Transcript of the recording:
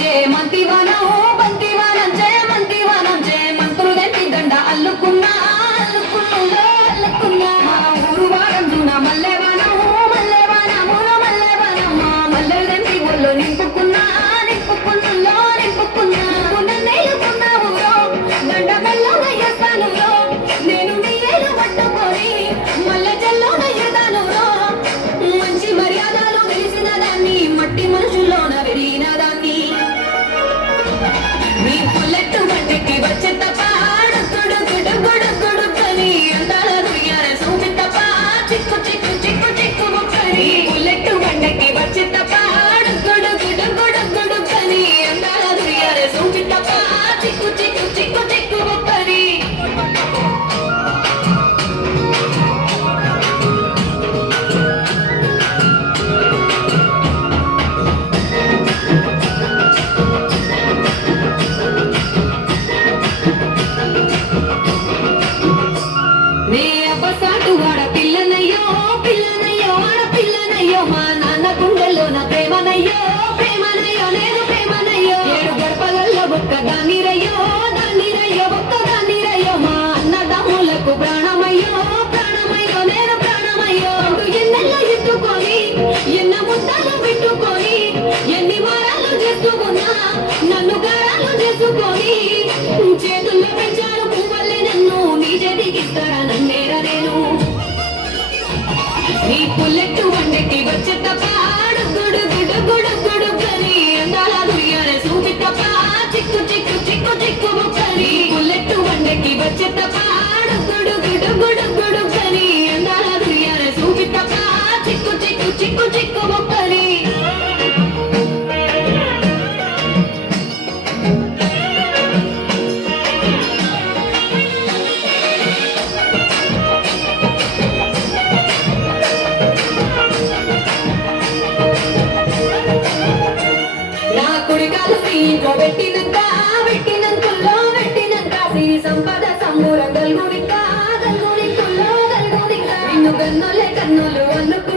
చేమంతివనం బంతివనం చేమంతివనం చేమంతులు దండ అల్లుకున్నా అల్లుకున్నలో అల్లుకున్నా మా ఊరు వారందున మల్లెవనం మల్లెవనమున మల్లెవనం మా మల్లెలంటి ఒళ్ళు నింపుకున్నా నింపుకున్నలో నింపుకున్నా నేలుకున్నావు దండ మెల్లోన ఎస్తాను నేను నీ ఏలు పట్టుకొని మల్లె జల్లోన ఎదాను మంచి మర్యాదలు తెలిసిన దాన్ని మట్టి మనుషుల్లోన విరిగిన దాన్ని నీ పుల్లెట్టు వంటికి వచ్చే తప్ప గుడుగుడుగుడుగుడుగుడుకని అందాల దుయ్యాల సూచి తప్ప చిక్కు చిక్కు చిక్కు చిక్కు ముక్కని పుల్లెట్టు వంటికి వచ్చే తప్ప గుడుగుడుగుడుగుడుకని అందాల దుయ్యాల సూచి తప్ప చిక్కు చిక్కు చిక్కు చిక్కు ముక్కని పిల్లనయ్యో పిల్లనయ్యో ఆడపిల్లనయ్యో మా నాన్న గుండెల్లో నా ప్రేమనయ్యో ప్రేమనయ్యో నేను ప్రేమనయ్యో ఏడు గర్భలలో ఒక్క దానిరయ్యో దానిరయ్యో ఒక్క దానిరయ్యో మా అన్నదమ్ములకు ప్రాణమయ్యో ప్రాణమయ్యో నేను ప్రాణమయ్యో ఎన్నెల్ల ఎత్తుకొని ఎన్న ముద్దలు పెట్టుకొని ఎన్ని వారాలు చేసుకున్నా నన్ను గారాలు చేసుకొని చేతుల్లో పెంచాను పువ్వల్లే నన్ను నీ చేతికిస్తారా నన్నేరా నేను నీ పుల్లెట్టు వండకి వచ్చే తప్ప గుడుగుడుగుడుగుడుగుడుకని అందాల దుయ్యాల సూచి తప్ప చిక్కు చిక్కు చిక్కు చిక్కు ముక్కని పుల్లెట్టు వండకి వచ్చే తప్ప గుడుగుడుగుడుగుడుకని అందాల దుయ్యాల సూచి తప్ప చిక్కు చిక్కు చిక్కు చిక్కు ముక్కని ఇంట్లో పెట్టినంత సిరి సంపద సంబూరం గల్గునిక నిన్ను గన్నోలే కన్నులు అల్లుకు